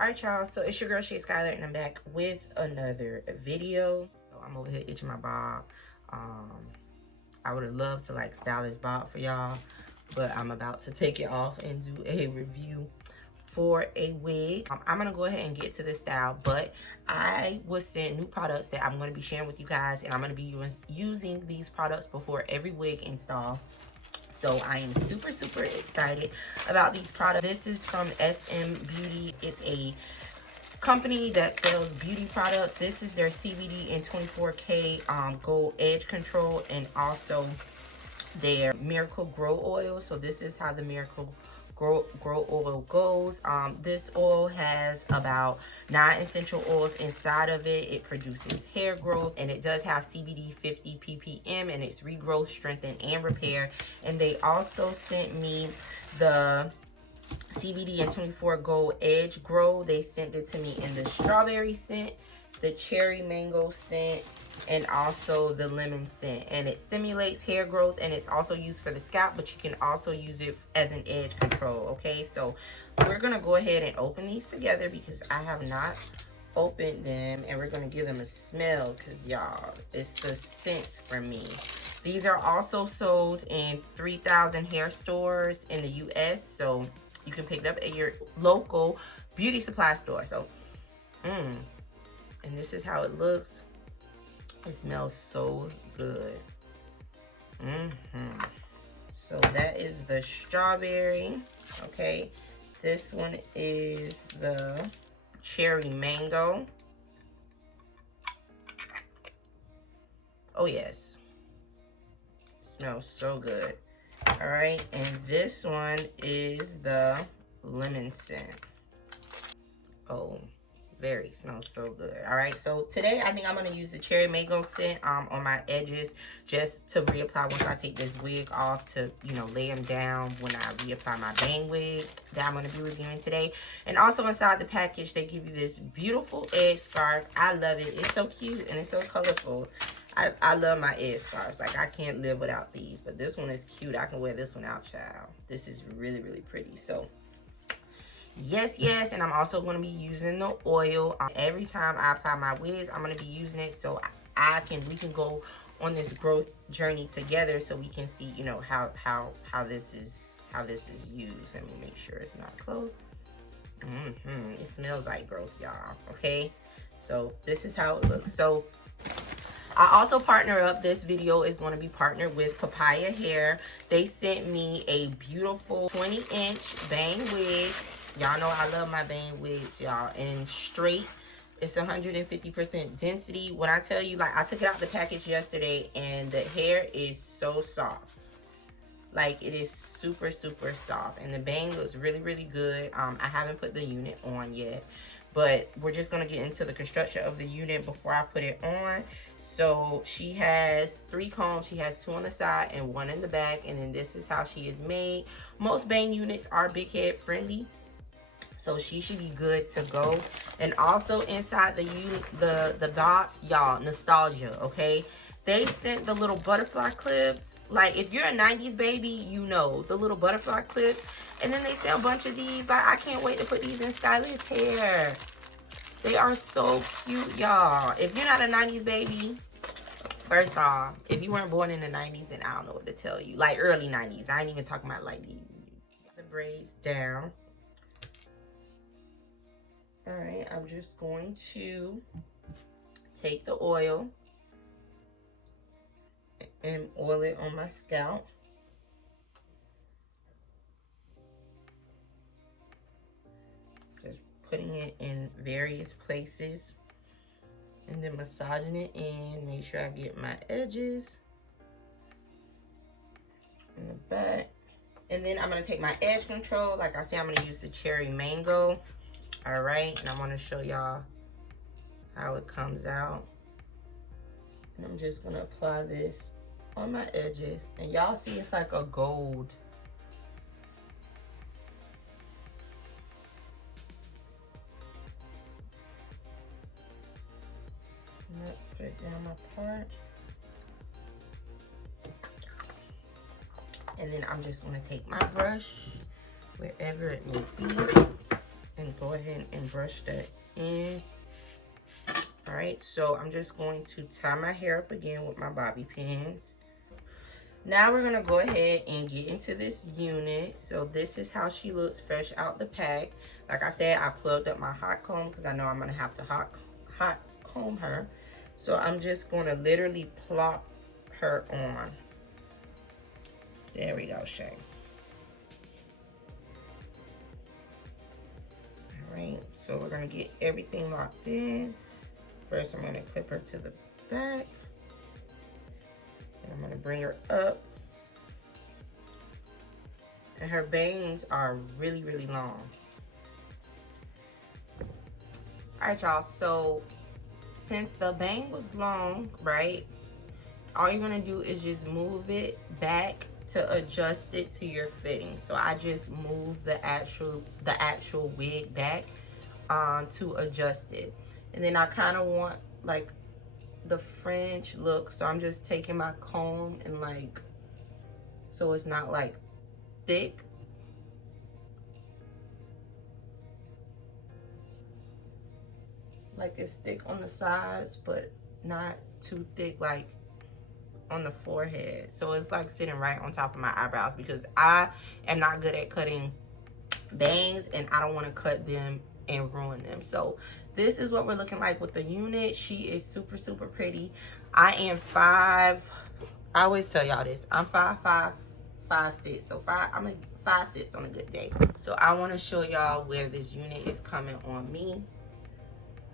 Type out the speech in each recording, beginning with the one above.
Alright, y'all, so it's your girl Shay Skylar, and I'm back with another video. So I'm over here itching my bob. I would have loved to like style this bob for y'all, but I'm about to take it off and do a review for a wig. I'm gonna go ahead and get to this style, but I was sent new products that I'm gonna be sharing with you guys, and I'm gonna be using these products before every wig install. So I am super excited about these products. This is from SM Beauty. It's a company that sells beauty products. This is their CBD and 24K Gold Edge Control, and also their Miracle Gro Oil. So this is how the Miracle Gro Oil goes. This oil has about 9 essential oils inside of it. It produces hair growth, and it does have CBD 50 ppm, and it's regrow, strengthen, and repair. And they also sent me the CBD and 24 Gold Edge Gro. They sent it to me in the strawberry scent, the cherry mango scent, and also the lemon scent. And it stimulates hair growth, and it's also used for the scalp, but you can also use it as an edge control. Okay, so we're gonna go ahead and open these together because I have not opened them, and we're gonna give them a smell because y'all, it's the scent for me. These are also sold in 3,000 hair stores in the US, so you can pick it up at your local beauty supply store. So and this is how it looks. It smells so good. So that is the strawberry. Okay, this one is the cherry mango. Oh yes, it smells so good. All right, and this one is the lemon scent. Oh, smells so good. All right, so today I think I'm going to use the cherry mango scent on my edges, just to reapply once I take this wig off, to, you know, lay them down when I reapply my bang wig that I'm going to be reviewing today. And also inside the package, they give you this beautiful edge scarf. I love it. It's so cute and it's so colorful. I love my edge scarves. Like, I can't live without these, but this one is cute. I can wear this one out, child. This is really pretty. So yes, and I'm also going to be using the oil. Every time I apply my wigs, I'm going to be using it, so we can go on this growth journey together, so we can see, you know, how this is used. Let me make sure it's not closed. It smells like growth, y'all. Okay, so this is how it looks. So I also partner up. This video is going to be partnered with Papaya Hair. They sent me a beautiful 20-inch bang wig. Y'all know I love my bang wigs, y'all. And straight, it's 150% density. When I tell you, like, I took it out the package yesterday, and the hair is so soft. Like, it is super soft, and the bang looks really good. I haven't put the unit on yet, but we're just gonna get into the construction of the unit before I put it on. So she has 3 combs. She has 2 on the side and 1 in the back, and then this is how she is made. Most bang units are big head friendly, so she should be good to go. And also inside the box, y'all, nostalgia. Okay, they sent the little butterfly clips. Like, if you're a 90s baby, you know the little butterfly clips. And then they sent a bunch of these. Like, I can't wait to put these in Skylar's hair. They are so cute, y'all. If you're not a 90s baby, first off, if you weren't born in the 90s, then I don't know what to tell you. Like, early 90s. I ain't even talking about like the braids down. All right, I'm just going to take the oil and oil it on my scalp. Just putting it in various places and then massaging it in. Make sure I get my edges in the back. And then I'm going to take my edge control. Like I said, I'm going to use the cherry mango. All right, and I'm going to show y'all how it comes out. And I'm just going to apply this on my edges. And y'all see it's like a gold. Put it down my part. And then I'm just going to take my brush wherever it may be. and go ahead and brush that in. All right, so I'm just going to tie my hair up again with my bobby pins. Now we're gonna go ahead and get into this unit. So this is how she looks fresh out the pack. Like I said, I plugged up my hot comb because I know I'm gonna have to hot comb her. So I'm just gonna literally plop her on. There we go, Shay. All right, so we're gonna get everything locked in. First, I'm gonna clip her to the back. And I'm gonna bring her up. And her bangs are really, really long. All right, y'all, so since the bang was long, right, all you're gonna do is just move it back to adjust it to your fitting. So I just move the actual wig back to adjust it. And then I kind of want like the fringe look, so I'm just taking my comb and like, so it's not like thick. Like it's thick on the sides, but not too thick like on the forehead. So it's like sitting right on top of my eyebrows, because I am not good at cutting bangs and I don't want to cut them and ruin them. So this is what we're looking like with the unit. She is super, super pretty. I am I always tell y'all this, I'm 5'5", 5'6", so I'm a 5'6" on a good day. So I want to show y'all where this unit is coming on me.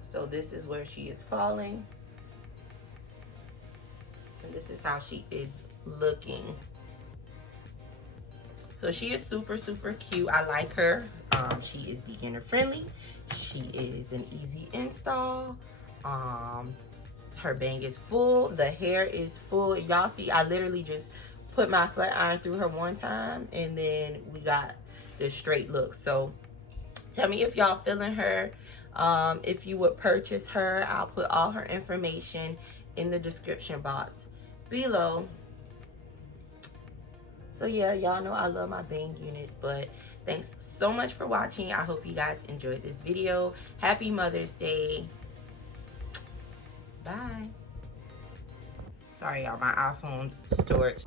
So this is where she is falling, and this is how she is looking. So she is super, super cute. I like her. She is beginner friendly. She is an easy install. Her bang is full. The hair is full. Y'all see, I literally just put my flat iron through her one time, and then we got the straight look. So tell me if y'all feeling her. If you would purchase her, I'll put all her information in the description box below. So yeah, y'all know I love my bang units, but thanks so much for watching. I hope you guys enjoyed this video. Happy Mother's Day. Bye. Sorry, y'all, my iPhone storage